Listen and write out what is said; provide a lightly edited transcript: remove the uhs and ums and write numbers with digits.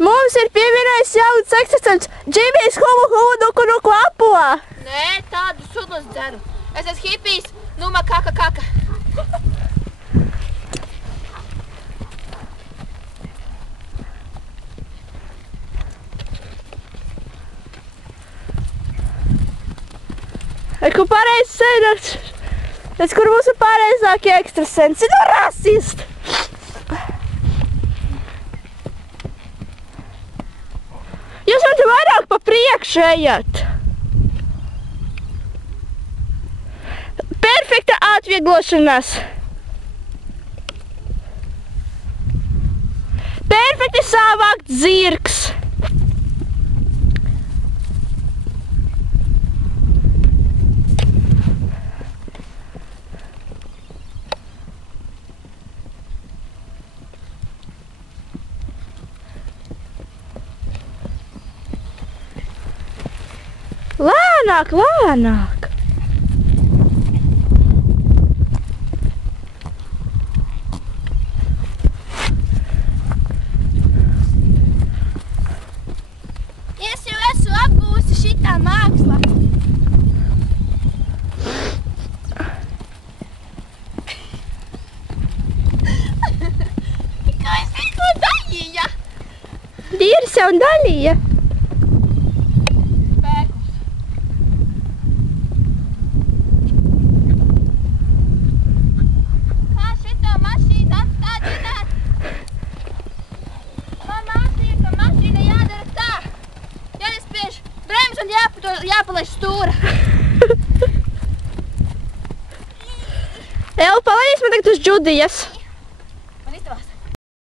Mums ir pievienojis jauns ekstrasens Džimijs Humu Nuku Apo. Nē, tādu sudlus dzeru. Es esmu hipijs, numa kaka. Kur pareizi sēdāt? Es kur mums ir pareizākie ekstrasensi? Nu, rasist! Jūs man te vairāk pa priekšu ejat. Perfekta atvieglošanās. Perfekti savākt zirgs. Lēnāk! Es jau esmu apgūsi šitā māksla. Kā es tikko daļīja? Dīris jau daļīja. Jāpalaiž stūra. Elpa, palaidīs man tagad uz Džudijas.